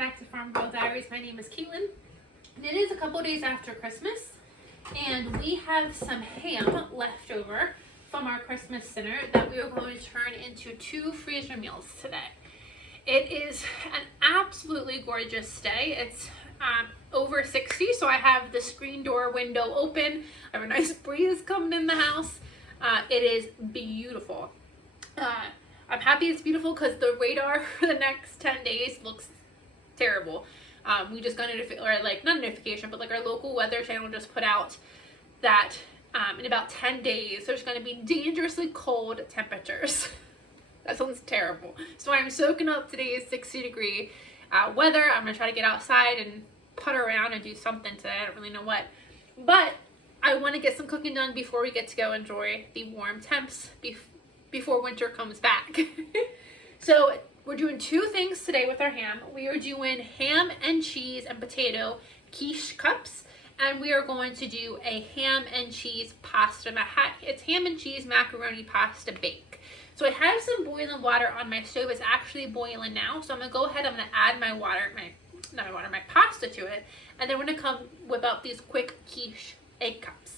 back to Farm Girl Diaries. My name is Caitlin, and it is a couple days after Christmas, and we have some ham left over from our Christmas dinner that we are going to turn into 2 freezer meals today. It is an absolutely gorgeous day. It's over 60, so I have the screen door window open. I have a nice breeze coming in the house. It is beautiful. I'm happy it's beautiful because the radar for the next 10 days looks terrible. We just got not a notification, but like our local weather channel just put out that in about 10 days there's going to be dangerously cold temperatures. That sounds terrible. So I'm soaking up today's 60-degree weather. I'm going to try to get outside and putter around and do something today. I don't really know what. But I want to get some cooking done before we get to go enjoy the warm temps before winter comes back. So we're doing 2 things today with our ham. We are doing ham and cheese and potato quiche cups, and we are going to do a ham and cheese pasta. It's ham and cheese macaroni pasta bake. So I have some boiling water on my stove. It's actually boiling now. So I'm gonna go ahead. I'm gonna add my pasta to it, and then we're gonna whip up these quick quiche egg cups.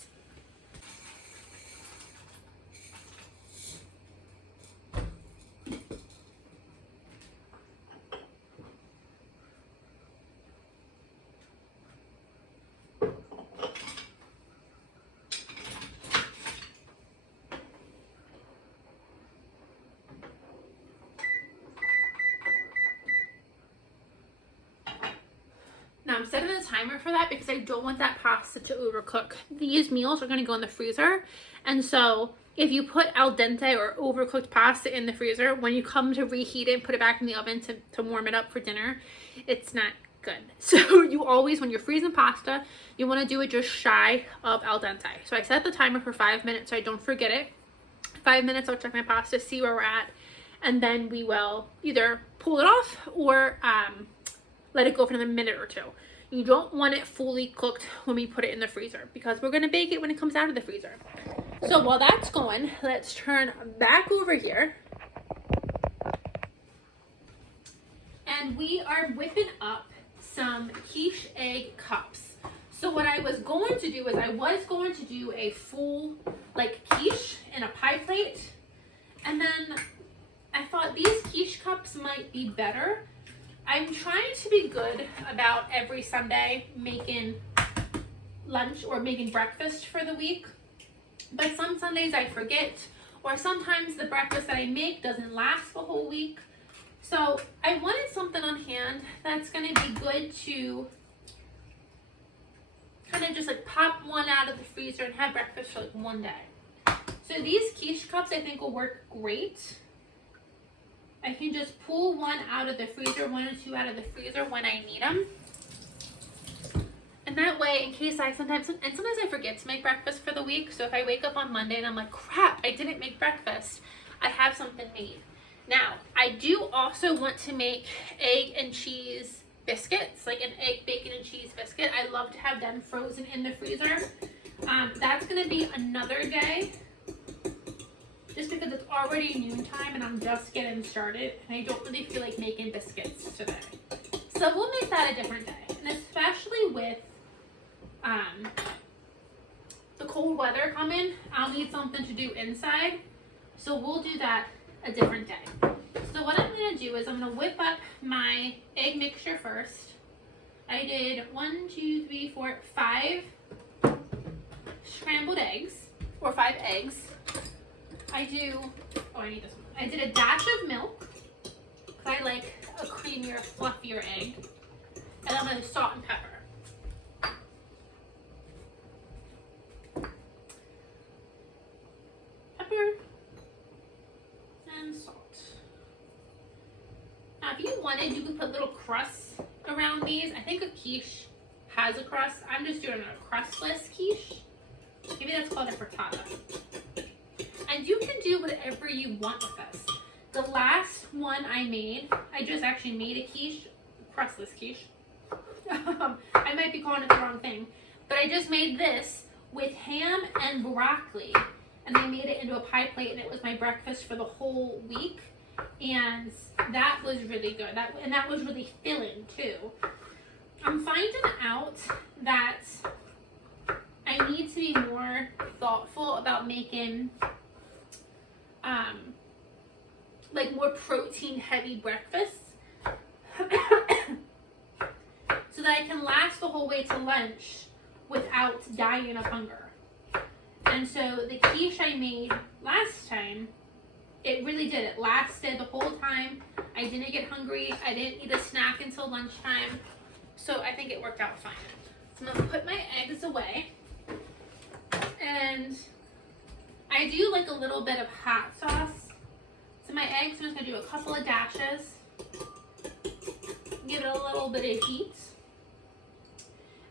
Now I'm setting a timer for that because I don't want that pasta to overcook. These meals are going to go in the freezer, and so if you put al dente or overcooked pasta in the freezer, when you come to reheat it and put it back in the oven to warm it up for dinner, it's not good. So you always, when you're freezing pasta, you want to do it just shy of al dente. So I set the timer for 5 minutes so I don't forget it. 5 minutes, I'll check my pasta, see where we're at, and then we will either pull it off or let it go for another minute or 2. You don't want it fully cooked when we put it in the freezer because we're going to bake it when it comes out of the freezer. So while that's going, let's turn back over here. And we are whipping up some quiche egg cups. So what I was going to do is I was going to do a full quiche in a pie plate. And then I thought these quiche cups might be better. I'm trying to be good about every Sunday making lunch or making breakfast for the week. But some Sundays I forget, or sometimes the breakfast that I make doesn't last the whole week. So I wanted something on hand that's going to be good to kind of just pop one out of the freezer and have breakfast for one day. So these quiche cups I think will work great. I can just pull one out of the freezer, 1 or 2 out of the freezer when I need them. And that way, in case sometimes I forget to make breakfast for the week. So if I wake up on Monday and I'm like, crap, I didn't make breakfast, I have something made. Now, I do also want to make egg and cheese biscuits, like an egg, bacon, and cheese biscuit. I love to have them frozen in the freezer. That's going to be another day. Just because it's already noontime and I'm just getting started and I don't really feel like making biscuits today. So we'll make that a different day. And especially with the cold weather coming, I'll need something to do inside. So we'll do that a different day. So what I'm going to do is I'm going to whip up my egg mixture first. I did 5 scrambled eggs, or 5 eggs. I need this one. I did a dash of milk, because I like a creamier, fluffier egg. And I'm going to salt and pepper. Pepper and salt. Now if you wanted, you could put little crusts around these. I think a quiche has a crust. I'm just doing a crustless quiche. Maybe that's called a frittata. And you can do whatever you want with this. The last one I made, I just actually made a quiche, crustless quiche. I might be calling it the wrong thing, but I just made this with ham and broccoli, and I made it into a pie plate, and it was my breakfast for the whole week. and that was really good. That was really filling too. I'm finding out that I need to be more thoughtful about making like more protein heavy breakfasts so that I can last the whole way to lunch without dying of hunger. And so the quiche I made last time, it really did. It lasted the whole time. I didn't get hungry. I didn't eat a snack until lunchtime. So I think it worked out fine. So I'm gonna put my eggs away. And I do like a little bit of hot sauce. So my eggs, I'm just gonna do a couple of dashes. Give it a little bit of heat.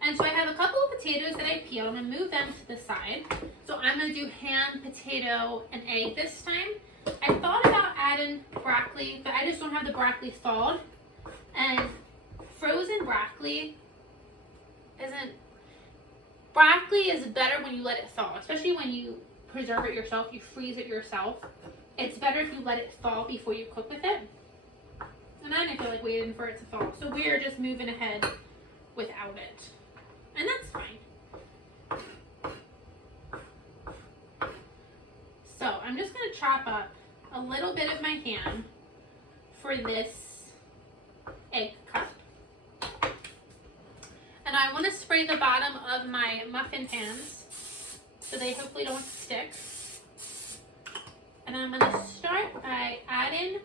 And so I have a couple of potatoes that I peeled. I'm gonna move them to the side. So I'm gonna do ham, potato, and egg this time. I thought about adding broccoli, but I just don't have the broccoli thawed. And frozen broccoli is better when you let it thaw, especially when you preserve it yourself, you freeze it yourself. It's better if you let it thaw before you cook with it. And I didn't feel like waiting for it to thaw. So we're just moving ahead without it. And that's fine. So I'm just going to chop up a little bit of my ham for this egg cup. And I want to spray the bottom of my muffin pans so they hopefully don't stick. And I'm going to start by adding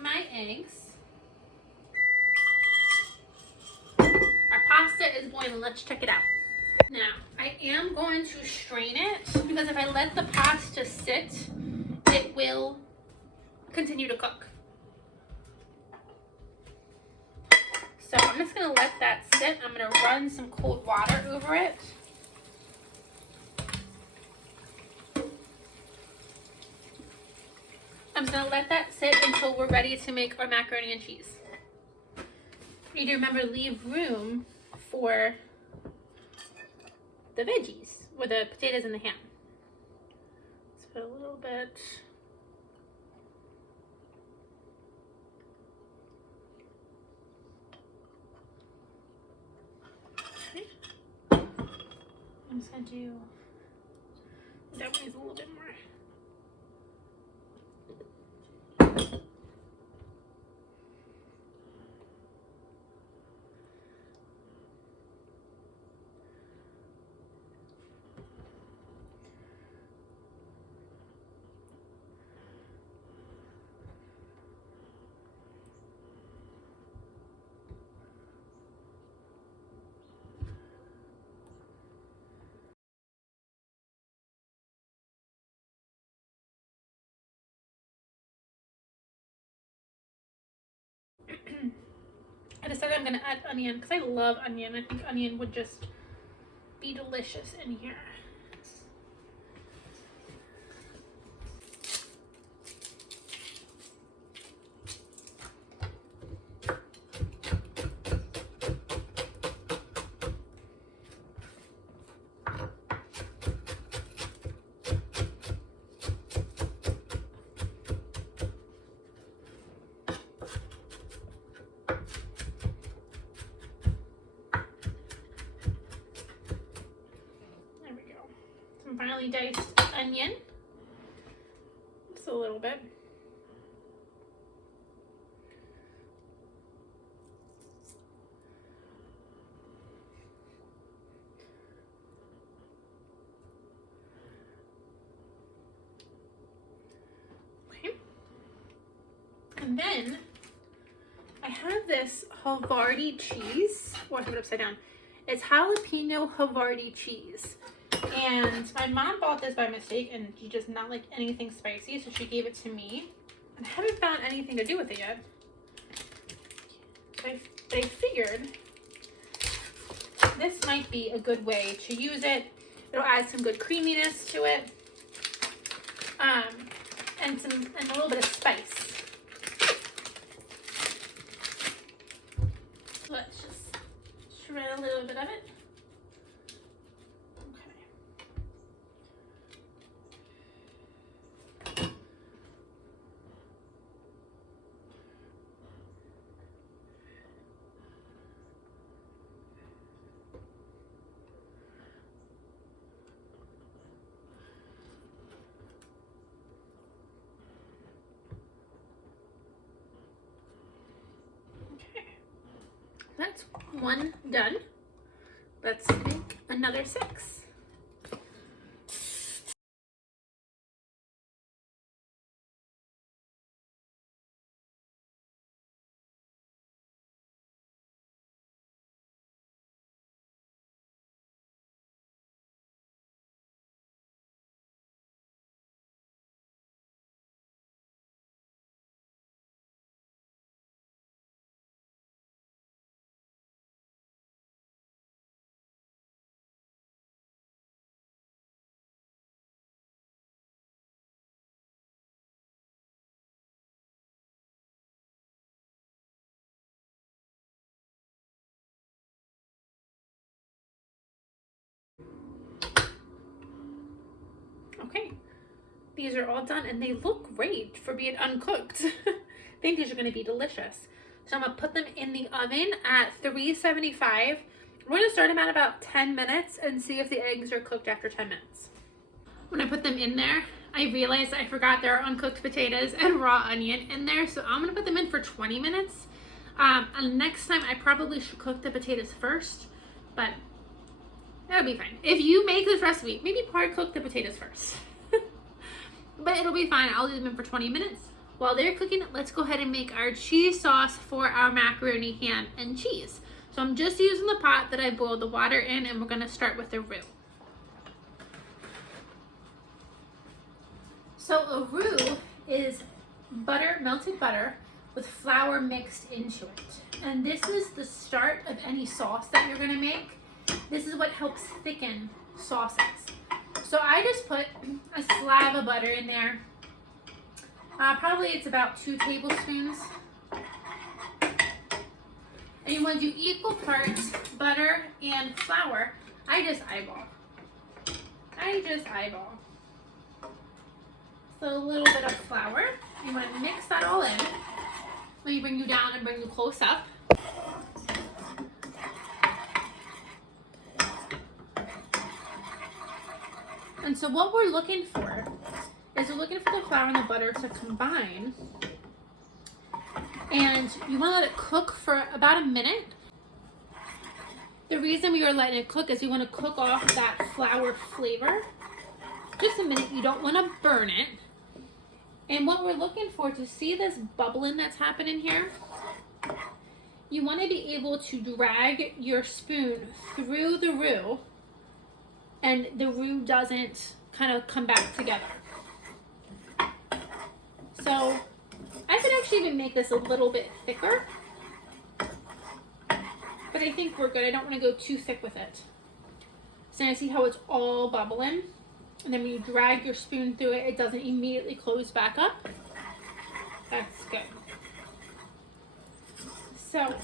my eggs. Our pasta is boiling. Let's check it out. Now, I am going to strain it because if I let the pasta sit, it will continue to cook. So I'm just going to let that sit. I'm going to run some cold water over it. I'm just going to let that sit until we're ready to make our macaroni and cheese. You need to remember to leave room for the veggies, or the potatoes and the ham. Let's put a little bit. Okay. I'm just going to do, that one needs a little bit more. I decided I'm going to add onion because I love onion. I think onion would just be delicious in here. Some finely diced onion, just a little bit. Okay. And then I have this Havarti cheese. Oh, I have it upside down. It's jalapeno Havarti cheese. And my mom bought this by mistake and she does not like anything spicy, so she gave it to me. And I haven't found anything to do with it yet. But I figured this might be a good way to use it. It'll add some good creaminess to it. And a little bit of spice. Let's just shred a little bit of it. That's one done. Let's make another 6. Okay, these are all done and they look great for being uncooked. I think these are going to be delicious. So I'm going to put them in the oven at 375. We're going to start them at about 10 minutes and see if the eggs are cooked after 10 minutes. When I put them in there, I realized I forgot there are uncooked potatoes and raw onion in there. So I'm going to put them in for 20 minutes. And next time I probably should cook the potatoes first, but that'll be fine. If you make this recipe, maybe part cook the potatoes first. But it'll be fine. I'll leave them in for 20 minutes. While they're cooking, let's go ahead and make our cheese sauce for our macaroni, ham, and cheese. So I'm just using the pot that I boiled the water in, and we're going to start with the roux. So a roux is butter, melted butter, with flour mixed into it. And this is the start of any sauce that you're going to make. This is what helps thicken sauces. So I just put a slab of butter in there. Probably it's about 2 tablespoons. And you want to do equal parts butter and flour. I just eyeball. So a little bit of flour. You want to mix that all in. Let me bring you down and bring you close up. And so what we're looking for is we're looking for the flour and the butter to combine. And you want to let it cook for about a minute. The reason we are letting it cook is we want to cook off that flour flavor. Just a minute, you don't want to burn it. And what we're looking for, to see this bubbling that's happening here, you want to be able to drag your spoon through the roux and the roux doesn't kind of come back together. So I could actually even make this a little bit thicker, but I think we're good. I don't want to go too thick with it. So now see how it's all bubbling? And then when you drag your spoon through it, it doesn't immediately close back up. That's good. So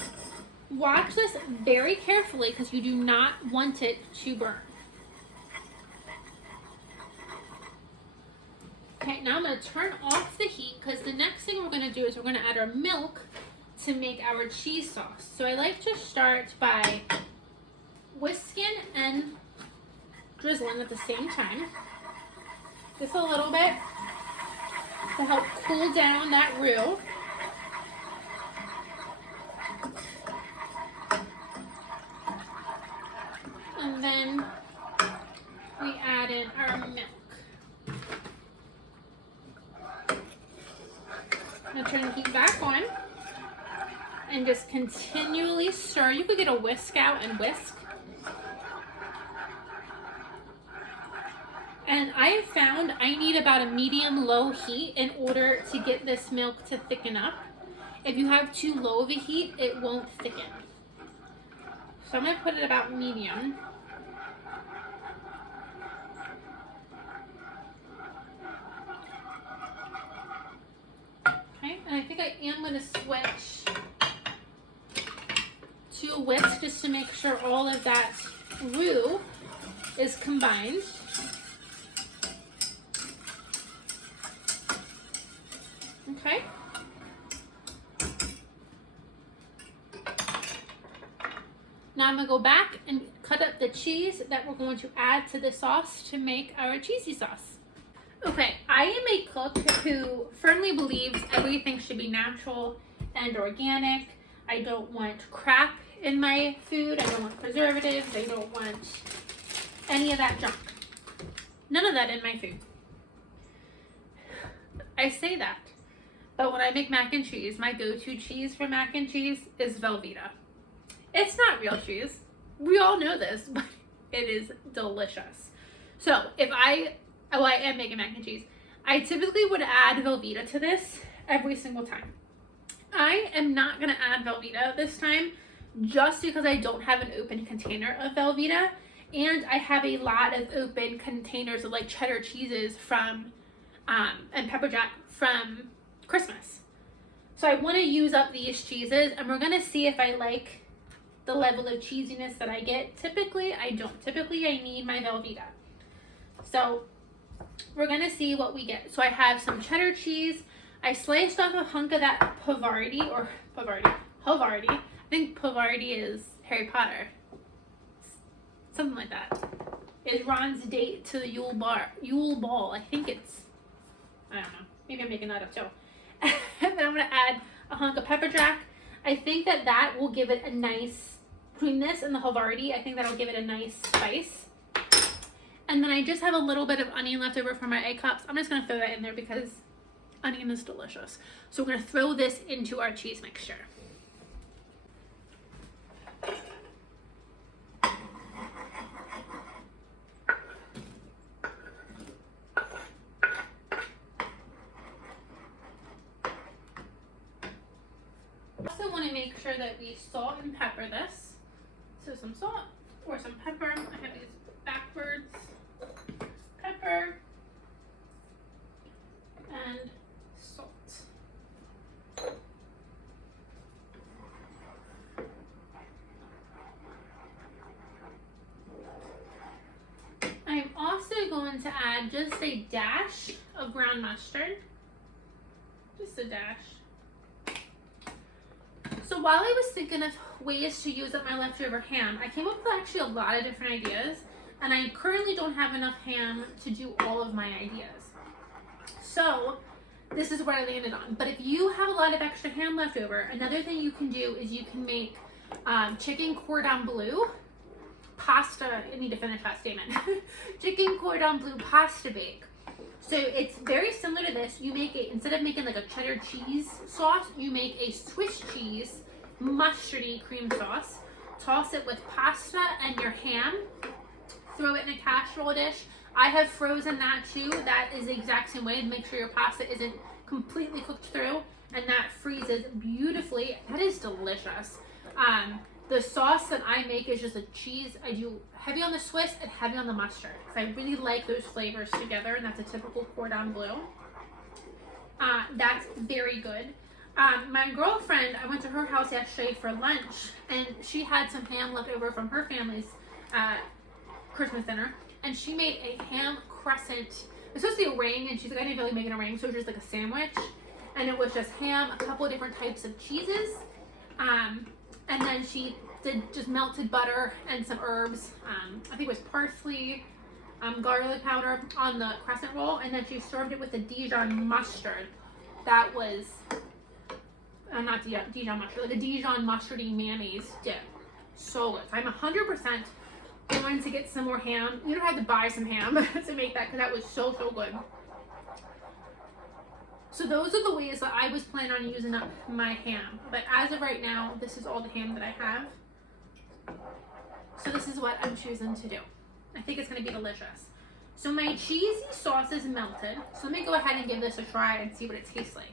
watch this very carefully because you do not want it to burn. Okay, now I'm going to turn off the heat because the next thing we're going to do is we're going to add our milk to make our cheese sauce. So I like to start by whisking and drizzling at the same time. Just a little bit to help cool down that roux. And then we add in our milk. I'm going to turn the heat back on and just continually stir. You could get a whisk out and whisk. And I have found I need about a medium-low heat in order to get this milk to thicken up. If you have too low of a heat, it won't thicken. So I'm going to put it about medium. Okay, and I think I am going to switch to a whisk just to make sure all of that roux is combined. Okay. Now I'm going to go back and cut up the cheese that we're going to add to the sauce to make our cheesy sauce. Okay, I am a cook who firmly believes everything should be natural and organic. I don't want crap in my food. I don't want preservatives. I don't want any of that junk. None of that in my food. I say that, but when I make mac and cheese, my go-to cheese for mac and cheese is Velveeta. It's not real cheese. We all know this, but it is delicious. So I am making mac and cheese. I typically would add Velveeta to this every single time. I am not going to add Velveeta this time just because I don't have an open container of Velveeta, and I have a lot of open containers of like cheddar cheeses from and pepper jack from Christmas. So I want to use up these cheeses, and we're going to see if I like the level of cheesiness that I get. Typically, I don't. Typically, I need my Velveeta. So we're going to see what we get. So I have some cheddar cheese. I sliced off a hunk of that Havarti. I think Havarti is Harry Potter. Something like that. Is Ron's date to the Yule Ball. I think it's, I don't know. Maybe I'm making that up too. And then I'm going to add a hunk of pepper jack. I think that will give it a nice, between this and the Havarti, I think that'll give it a nice spice. And then I just have a little bit of onion left over from my egg cups. I'm just going to throw that in there because onion is delicious. So we're going to throw this into our cheese mixture. Also want to make sure that we salt and pepper this. So some salt or some pepper. I have these backwards. Pepper and salt. I'm also going to add just a dash of ground mustard. Just a dash. So while I was thinking of ways to use up my leftover ham, I came up with actually a lot of different ideas, and I currently don't have enough ham to do all of my ideas. So this is what I landed on. But if you have a lot of extra ham left over, another thing you can do is you can make chicken cordon bleu pasta. I need to finish that statement. Chicken cordon bleu pasta bake. So it's very similar to this. You make it, instead of making like a cheddar cheese sauce, you make a Swiss cheese mustardy cream sauce. Toss it with pasta and your ham. Throw it in a casserole dish. I have frozen that too. That is the exact same way to make sure your pasta isn't completely cooked through, and that freezes beautifully. That is delicious. The sauce that I make is just a cheese. I do heavy on the Swiss and heavy on the mustard because I really like those flavors together, and that's a typical cordon bleu. That's very good. My girlfriend, I went to her house yesterday for lunch, and she had some ham left over from her family's Christmas dinner, and she made a ham crescent. It was supposed to be a ring, and she's like, I didn't really make it a ring, so it was just like a sandwich, and it was just ham, a couple of different types of cheeses, and then she did just melted butter and some herbs. I think it was parsley, garlic powder on the crescent roll, and then she served it with a Dijon mustard. That was not Dijon mustard, like a Dijon mustardy mayonnaise dip. So good. I'm 100% going to get some more ham. You don't have to buy some ham to make that because that was so good. So those are the ways that I was planning on using up my ham. But as of right now, this is all the ham that I have. So this is what I'm choosing to do. I think it's going to be delicious. So my cheesy sauce is melted. So let me go ahead and give this a try and see what it tastes like.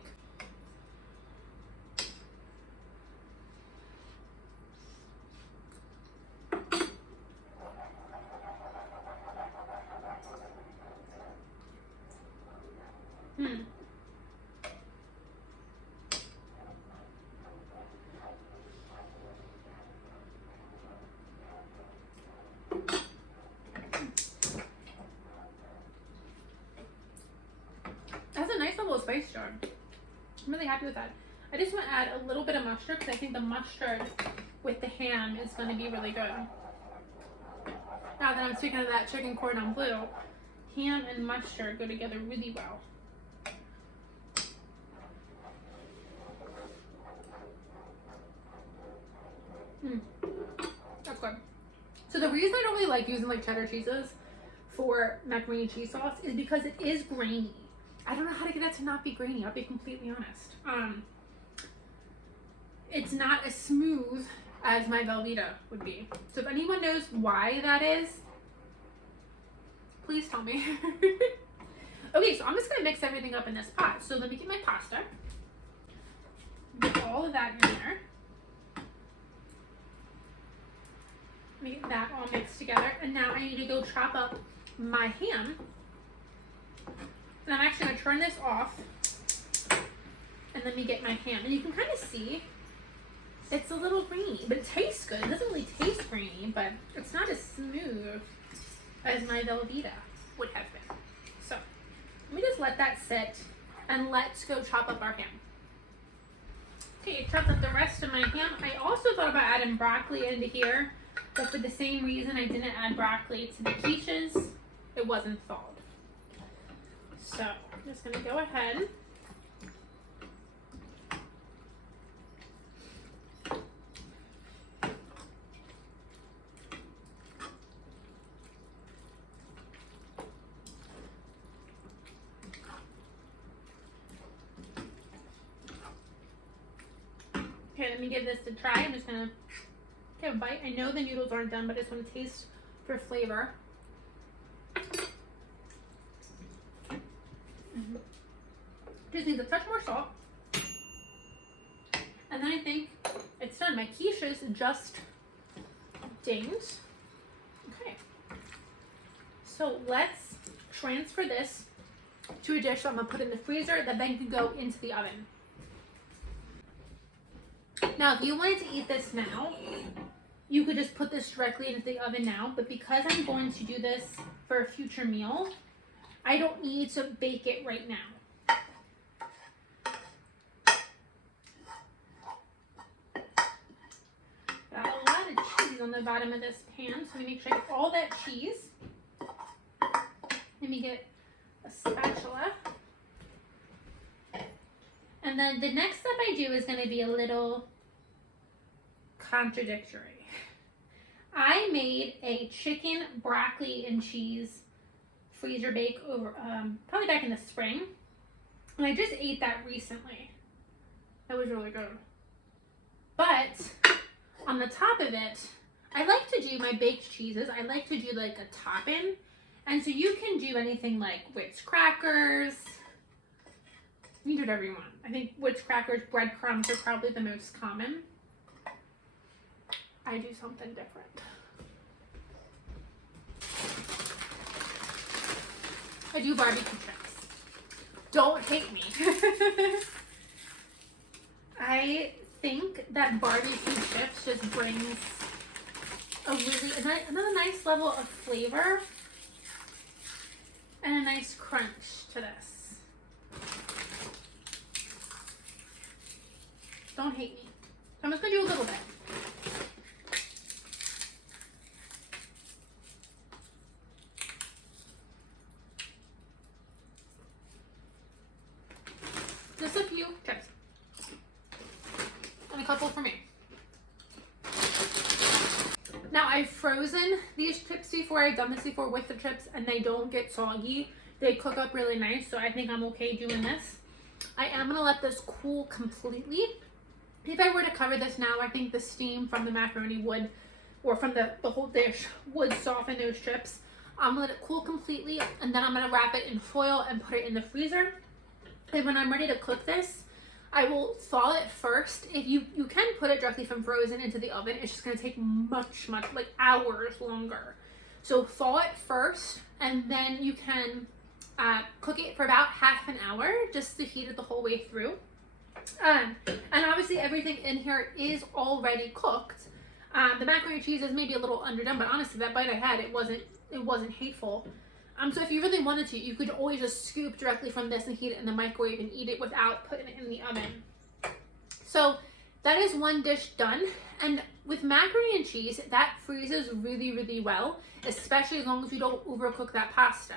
That's a nice level of spice jar. I'm really happy with that. I just want to add a little bit of mustard because I think the mustard with the ham is going to be really good. Now that I'm speaking of that chicken cordon bleu, ham and mustard go together really well. it's good. So the reason I don't really like using like cheddar cheeses for macaroni and cheese sauce is because it is grainy. I don't know how to get it to not be grainy, I'll be completely honest. It's not as smooth as my Velveeta would be. So if anyone knows why that is, please tell me. Okay, so I'm just gonna mix everything up in this pot. So let me get my pasta. Get all of that in there. Let me get that all mixed together. And now I need to go chop up my ham. And I'm actually gonna turn this off and let me get my ham. And you can kind of see it's a little grainy, but it tastes good. It doesn't really taste grainy, but it's not as smooth as my Velveeta would have been. So let me just let that sit and let's go chop up our ham. Okay, I chopped up the rest of my ham. I also thought about adding broccoli into here, but for the same reason I didn't add broccoli to the quiches, it wasn't thawed. So I'm just gonna go ahead. Okay, let me give this a try. I'm just gonna take a bite. I know the noodles aren't done, but I just want to taste for flavor. Just needs a touch more salt. And then I think it's done. My quiche is just dinged. Okay. So let's transfer this to a dish that I'm gonna put in the freezer that then can go into the oven. Now, if you wanted to eat this now, you could just put this directly into the oven now, but because I'm going to do this for a future meal, I don't need to bake it right now. Got a lot of cheese on the bottom of this pan, so let me make sure I get all that cheese. Let me get a spatula. And then the next step I do is going to be a little contradictory. I made a chicken, broccoli, and cheese freezer bake over probably back in the spring, and I just ate that recently. That was really good. But on the top of it, I like to do my baked cheeses. I like to do like a topping, and so you can do anything like Ritz crackers. You can do whatever you want. I think Ritz crackers, breadcrumbs are probably the most common. I do something different. I do barbecue chips. Don't hate me. I think that barbecue chips just brings another nice level of flavor and a nice crunch to this. Don't hate me. So I'm just gonna do a little bit. Just a few chips. And a couple for me. Now I've frozen these chips before. I've done this before with the chips and they don't get soggy. They cook up really nice, so I think I'm okay doing this. I am gonna let this cool completely. If I were to cover this now, I think the steam from the macaroni would, or from the whole dish, would soften those chips. I'm gonna let it cool completely, and then I'm gonna wrap it in foil and put it in the freezer. And when I'm ready to cook this, I will thaw it first. If you can put it directly from frozen into the oven, it's just gonna take much, like hours longer. So thaw it first, and then you can cook it for about half an hour, just to heat it the whole way through. And obviously everything in here is already cooked. The macaroni and cheese is maybe a little underdone, but honestly that bite I had, it wasn't hateful. So if you really wanted to, you could always just scoop directly from this and heat it in the microwave and eat it without putting it in the oven. So that is one dish done. And with macaroni and cheese, that freezes really, really well, especially as long as you don't overcook that pasta.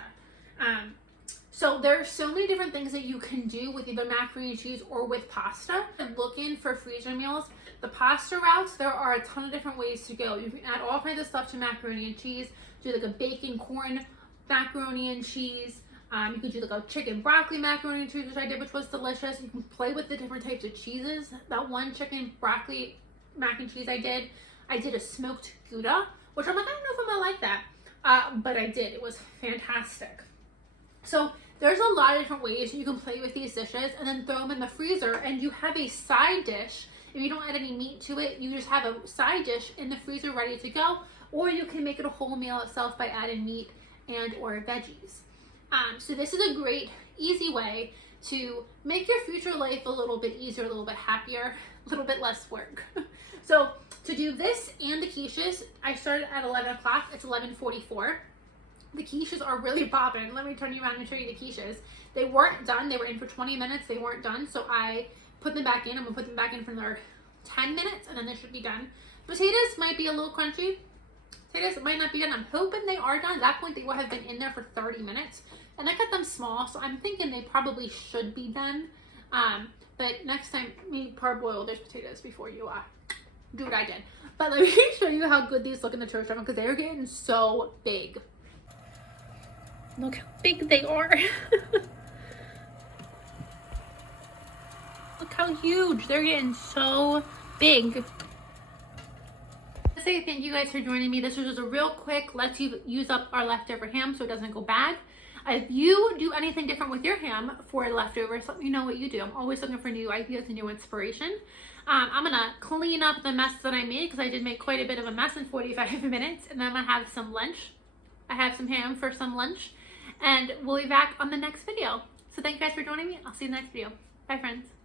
So there are so many different things that you can do with either macaroni and cheese or with pasta. I'm looking for freezer meals the pasta routes, there are a ton of different ways to go. You can add all kinds of stuff to macaroni and cheese. Do like a bacon corn macaroni and cheese. You could do like a chicken broccoli macaroni and cheese, which I did, which was delicious. You can play with the different types of cheeses. That one chicken broccoli mac and cheese I did a smoked Gouda, which I'm like, I don't know if I'm gonna like that, but I did. It was fantastic. So there's a lot of different ways you can play with these dishes and then throw them in the freezer, and you have a side dish. If you don't add any meat to it, you just have a side dish in the freezer ready to go, or you can make it a whole meal itself by adding meat and or veggies. So this is a great, easy way to make your future life a little bit easier, a little bit happier, a little bit less work. So to do this and the quiches, I started at 11 o'clock. It's 11:44. The quiches are really popping. Let me turn you around and show you the quiches. They weren't done. They were in for 20 minutes. They weren't done. So I put them back in. I'm going to put them back in for another 10 minutes, and then they should be done. Potatoes might be a little crunchy. Potatoes might not be done. I'm hoping they are done. At that point, they will have been in there for 30 minutes. And I got them small, so I'm thinking they probably should be done. But next time, maybe parboil those potatoes before you do what I did. But let me show you how good these look in the toaster oven, because they're getting so big. Look how big they are. Look how huge. They're getting so big. Say thank you guys for joining me. This was just a real quick, let's use up our leftover ham so it doesn't go bad. If you do anything different with your ham for leftovers, let me know what you do. I'm always looking for new ideas and new inspiration. I'm gonna clean up the mess that I made, because I did make quite a bit of a mess in 45 minutes, and then I'm gonna have some lunch. I have some ham for some lunch, and we'll be back on the next video. So thank you guys for joining me. I'll see you in the next video. Bye, friends.